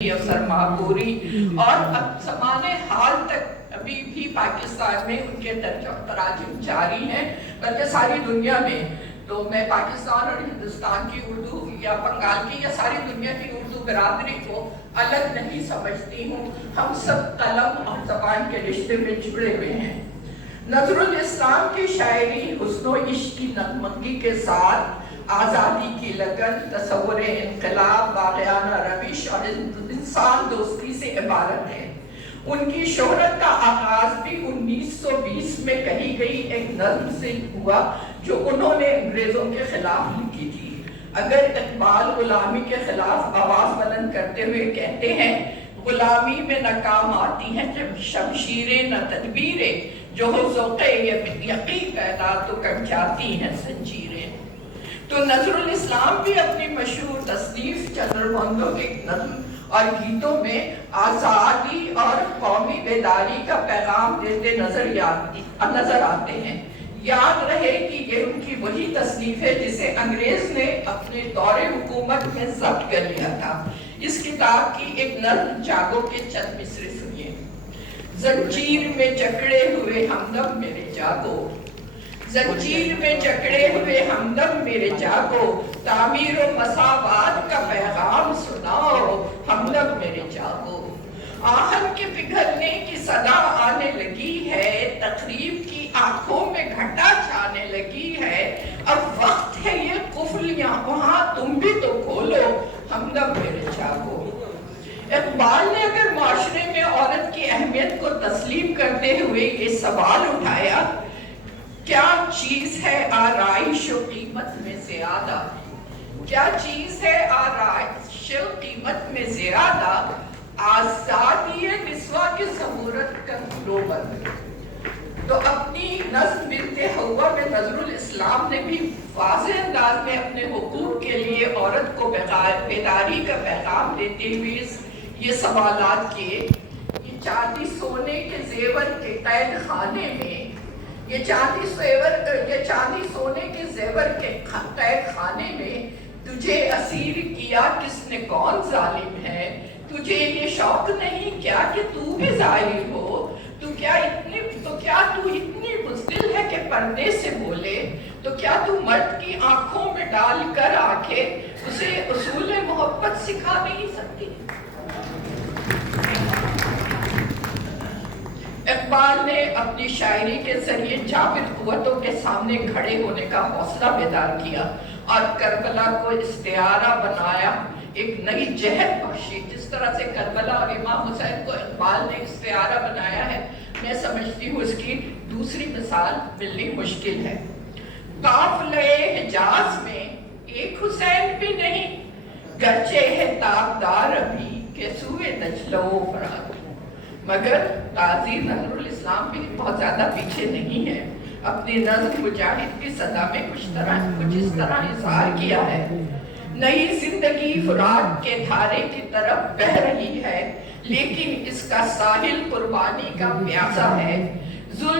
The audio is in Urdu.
سرماگوری اور اب زمانے حال تک ابھی بھی پاکستان میں ان کے تراجم جاری ہیں، بلکہ ساری دنیا میں۔ تو میں پاکستان اور ہندوستان کی اردو یا بنگال کی یا ساری دنیا کی اردو برادری کو الگ نہیں سمجھتی ہوں۔ ہم سب قلم اور زبان کے رشتے میں جڑے ہوئے ہیں۔ نظر الاسلام کی شاعری حسن و عشق کی نغمگی کے ساتھ آزادی کی لگن، تصور انقلاب، باغیانہ روش اور انسان دوستی سے عبارت ہے۔ ان کی شہرت کا آغاز بھی 1920 میں کہی گئی ایک نظم سے ہوا جو انہوں نے انگریزوں کے خلاف لکھی تھی۔ اگر اقبال غلامی کے خلاف آواز بلند کرتے ہوئے کہتے ہیں، غلامی میں ناکام آتی ہیں جب شمشیریں نہ تدبیریں، جو ہو ذوق یقین پیدا تو کٹ جاتی ہیں زنجیریں۔ تو نظر الاسلام بھی اپنی مشہور تصنیف چندربندوں کے نظم اور گیتوں میں آزادی اور قومی بیداری کا پیغام دیتے نظر آتے ہیں۔ یاد رہے کہ یہ ان کی وہی تصنیف ہے جسے انگریز نے اپنے دور حکومت میں ضبط کر لیا تھا۔ اس کتاب کی ایک نظم جاگو کے چند مصرے سنیے۔ زنجیر میں جکڑے ہوئے ہمدم میرے جاگو، زنجیر میں جکڑے ہوئے ہمدم میرے جاگو، تعمیر و مساوات کا پیغام سناؤ ہمدم میرے جاگو۔ آہن کے پگھلنے کی صدا آنے لگی ہے، تقریب کی آنکھوں میں گھٹا چھانے لگی ہے، اب وقت ہے یہ قفلیاں وہاں تم بھی تو کھولو ہمدم میرے جاگو۔ اقبال نے اگر معاشرے میں عورت کی اہمیت کو تسلیم کرتے ہوئے یہ سوال اٹھایا، کیا چیز ہے آرائش و قیمت میں زیادہ، کیا چیز ہے آرائش و قیمت میں زیادہ، آزادی نسواں کی ضرورت کا گلوبل۔ تو اپنی نظم بنت حوا میں نظر الاسلام نے بھی واضح انداز میں اپنے حقوق کے لیے عورت کو بیداری کا پیغام دیتے ہوئے یہ سوالات کیے۔ یہ چاندی سونے کے زیور کے قید خانے میں، یہ چاندی سونے کے زیور کے قید خانے میں، تجھے اسیر کیا کس نے کون ظالم ہے، تجھے یہ شوق نہیں کیا کہ تو بھی ظاہر ہو، تو کیا تو اتنی بزدل ہے کہ پردے سے بولے، تو کیا تو مرد کی آنکھوں میں ڈال کر آنکھیں اسے اصول محبت سکھا نہیں سکتی۔ اقبال نے اپنی شاعری کے ذریعے جابر قوتوں کے سامنے کھڑے ہونے کا حوصلہ بیدار کیا اور کربلا کو استعارہ بنایا، ایک نئی جہت بخشی۔ جس طرح سے کربلا اور امام حسین کو اقبال نے استعارہ بنایا ہے، میں سمجھتی ہوں اس کی دوسری مثال ملنی مشکل ہے۔ قافلہ حجاز میں ایک حسین بھی نہیں، گرچہ ہے تابدار ابھی کہ سوئے دجلہ و فرات، مگر قاضی نظر الاسلام بھی بہت زیادہ پیچھے نہیں ہے۔ اپنی نظم مجاہد کی صدا میں کچھ اس طرح اظہار کیا ہے، نئی زندگی فرات کے دھارے کی طرف بہ رہی ہے، لیکن اس کا ساحل قربانی کا پیاسا ہے۔